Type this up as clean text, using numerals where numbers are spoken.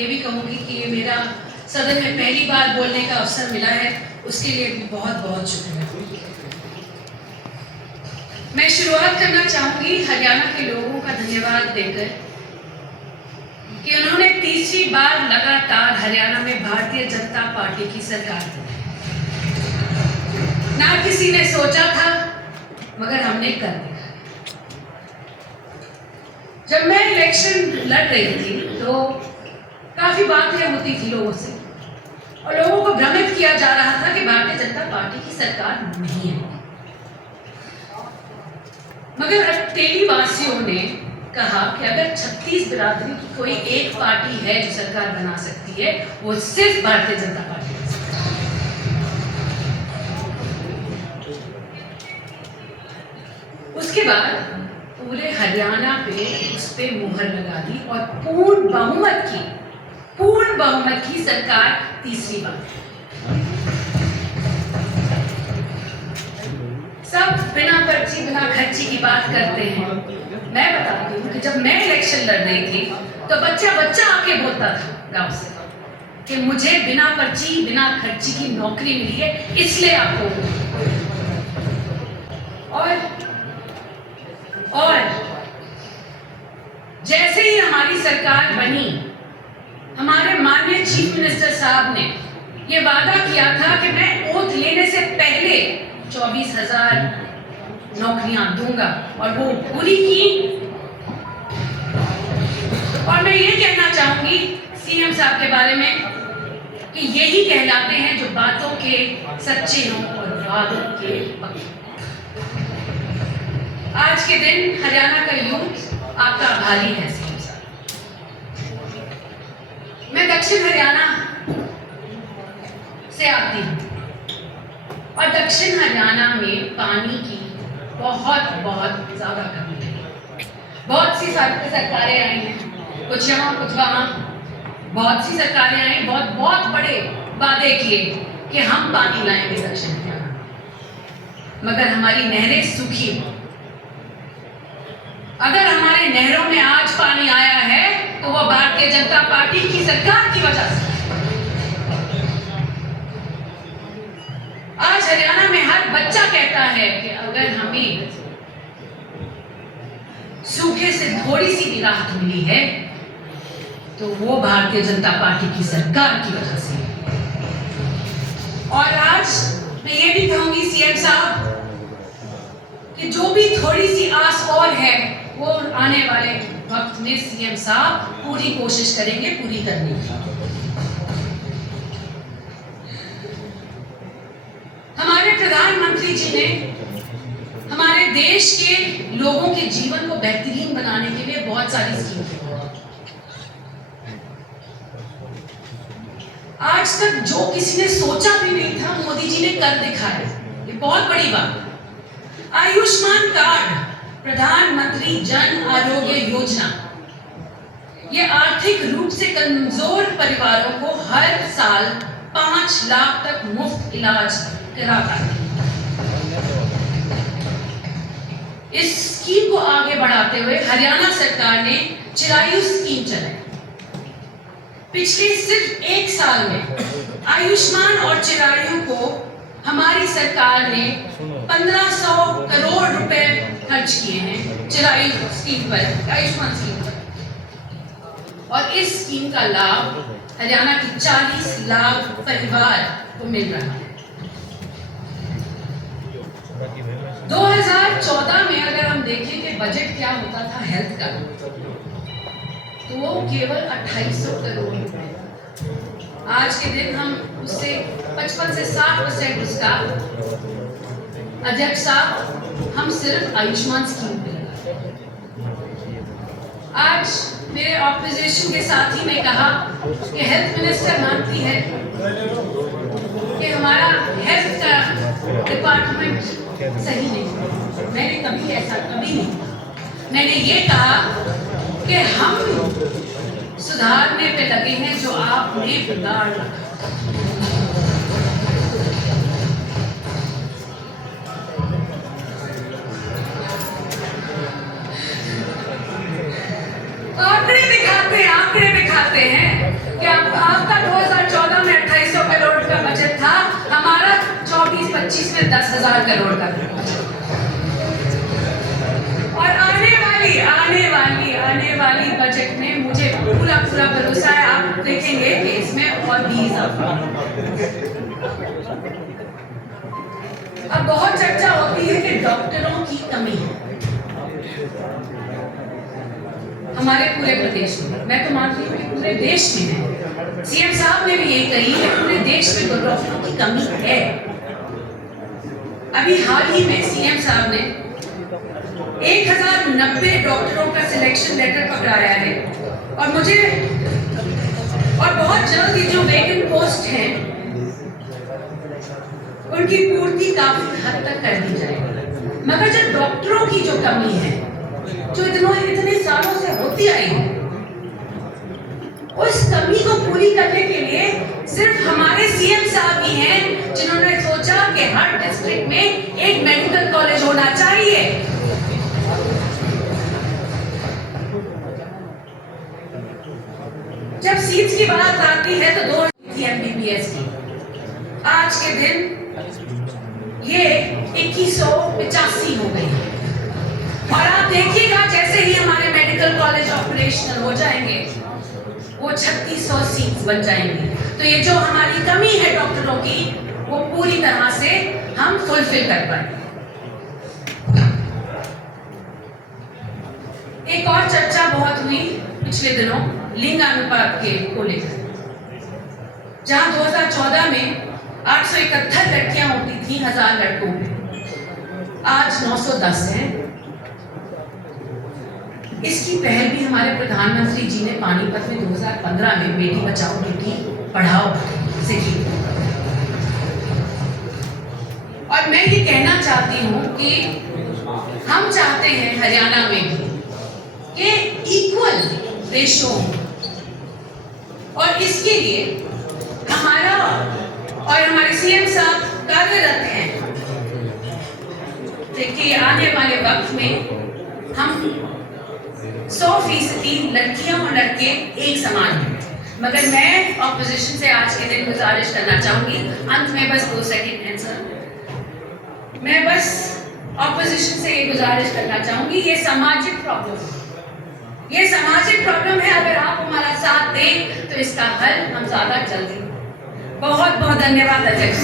ये भी कहूँगी कि ये मेरा सदन में पहली बार बोलने का अवसर मिला है, उसके लिए भी बहुत बहुत शुक्रिया। मैं शुरुआत करना चाहूँगी हरियाणा के लोगों का धन्यवाद देकर कि उन्होंने तीसरी बार लगातार हरियाणा में भारतीय जनता पार्टी की सरकार दी। ना किसी ने सोचा था, मगर हमने कर दिया। जब मैं इलेक्शन लड़ रही थी तो काफी बातें होती थी लोगों से और लोगों को भ्रमित किया जा रहा था कि भारतीय जनता पार्टी की सरकार नहीं है। मगर अब टेली वासियों ने कहा कि अगर 36 बिरादरी की कोई एक पार्टी है जो सरकार बना सकती है, वो सिर्फ भारतीय जनता पार्टी है। उसके बाद पूरे हरियाणा पे उस पे मुहर लगा दी और पूर्ण बहुमत की सरकार तीसरी बार। सब बिना पर्ची बिना खर्ची की बात करते हैं। मैं बताती हूँ कि जब मैं इलेक्शन लड़ रही थी तो बच्चा आके बोलता था गांव से कि मुझे बिना पर्ची बिना खर्ची की नौकरी मिली है, इसलिए आपको। और जैसे ही हमारी सरकार बनी, हमारे माननीय चीफ मिनिस्टर साहब ने ये वादा किया था कि मैं ओथ लेने से पहले 24,000 नौकरियां दूंगा, और वो पूरी की। और मैं ये कहना चाहूंगी सीएम साहब के बारे में कि यही कहलाते हैं जो बातों के सच्चे हों और वादों के पक्के। आज के दिन हरियाणा का यूथ आपका आभारी है सीएम साहब। मैं दक्षिण हरियाणा से आती हूँ और दक्षिण हरियाणा में पानी की बहुत ज्यादा कमी है। बहुत सी सरकारें आई हैं, कुछ यहाँ कुछ वहाँ, बहुत सी सरकारें आई, बहुत बड़े वादे किए कि हम पानी लाएंगे दक्षिण हरियाणा, मगर हमारी नहरें सूखी। अगर हमारे नहरों में आज पानी आया है तो वो भारतीय जनता पार्टी की सरकार की वजह से। आज हरियाणा में हर बच्चा कहता है कि अगर हमें सूखे से थोड़ी सी भी राहत मिली है तो वो भारतीय जनता पार्टी की सरकार की वजह से। और आज मैं ये भी कहूंगी सीएम साहब कि जो भी थोड़ी सी आस और है वो आने वाले वक्त में सीएम साहब पूरी कोशिश करेंगे पूरी करने की। हमारे प्रधानमंत्री जी ने हमारे देश के लोगों के जीवन को बेहतरीन बनाने के लिए बहुत सारी स्कीम दी। आज तक जो किसी ने सोचा भी नहीं था, मोदी जी ने कर दिखाया। ये बहुत बड़ी बात। आयुष्मान कार्ड, प्रधानमंत्री जन आरोग्य योजना, ये आर्थिक रूप से कमजोर परिवारों को हर साल 5 लाख तक मुफ्त इलाज कराता है। इस स्कीम को आगे बढ़ाते हुए हरियाणा सरकार ने चिरायु स्कीम चलाई। पिछले सिर्फ 1 साल में आयुष्मान और चिरायु को हमारी सरकार ने 1500 करोड़ रुपए खर्च किए हैं चिरायु स्कीम पर, आयुष्मान स्कीम पर। और इस स्कीम का लाभ हरियाणा की 40 लाख परिवार को मिल रहा है। 2014 में अगर हम देखें कि बजट क्या होता था हेल्थ का, तो वो केवल 2800 करोड़ रुपए। आज के दिन हम उससे 55 से 60% उसका अध्यक्ष साहब हम सिर्फ आयुष्मान स्कीम पे लगा। आज मेरे ऑपोजिशन के साथी ने कहा कि हेल्थ मिनिस्टर मानती है कि हमारा हेल्थ का डिपार्टमेंट सही नहीं। मैंने कभी ऐसा कभी नहीं। मैंने ये कहा कि हम सुधारने पे लगे हैं जो आपने बिगाड़ रखा। आंकड़े दिखाते हैं सिर्फ 10,000 करोड़ का। और आने वाली बजट में मुझे पूरा भरोसा है, आप देखेंगे कि इसमें और भी इजाफा। अब बहुत चर्चा होती है कि डॉक्टरों की कमी है हमारे पूरे प्रदेश में। मैं तो मानती हूँ कि पूरे देश में है। सीएम साहब ने भी ये कही कि पूरे देश में डॉक्टरों की कमी है। अभी हाल ही में सीएम साहब ने 1090 डॉक्टरों का सिलेक्शन लेटर पकड़ाया है और बहुत जल्द ही जो वेकेंट पोस्ट हैं उनकी पूर्ति काफी हद तक कर दी जाएगी। मगर जो डॉक्टरों की जो कमी है, जो इतने सालों से होती आई है, उस कमी को पूरी करने के लिए सिर्फ हमारे सीएम साहब ही हैं जिन्होंने सोचा कि हर डिस्ट्रिक्ट में एक मेडिकल कॉलेज होना चाहिए। जब सीट्स की बात आती है तो 2 थी एमबीबीएस की, आज के दिन ये 2185 हो गई है। और आप देखिएगा जैसे ही हमारे मेडिकल कॉलेज ऑपरेशनल हो जाएंगे वो 3600 सीट्स बन जाएंगी। तो ये जो हमारी कमी है डॉक्टरों की, वो पूरी तरह से हम फुलफिल कर पाएंगे। एक और चर्चा बहुत हुई पिछले दिनों लिंग अनुपात के को लेकर, जहां 2014 में 871 लड़कियां होती थी 1000 लड़कों में, आज 910 हैं। इसकी पहल भी हमारे प्रधानमंत्री जी ने पानीपत में 2015 में बेटी बचाओ बेटी पढ़ाओ से की। और मैं ये कहना चाहती हूँ कि हम चाहते हैं हरियाणा में भी कि इक्वल रेशो, और इसके लिए हमारा और हमारे सीएम साहब कार्यरत हैं। देखिए आने वाले वक्त में हम 100% लड़कियां और लड़के एक समान हैं। मगर मैं ऑपोजिशन से आज के दिन गुजारिश करना चाहूंगी, अंत में बस 2 सेकंड आंसर, मैं बस ऑपोजिशन से ये गुजारिश करना चाहूंगी, ये सामाजिक प्रॉब्लम है। अगर आप हमारा साथ दें तो इसका हल हम ज्यादा जल्दी। बहुत बहुत धन्यवाद अध्यक्ष।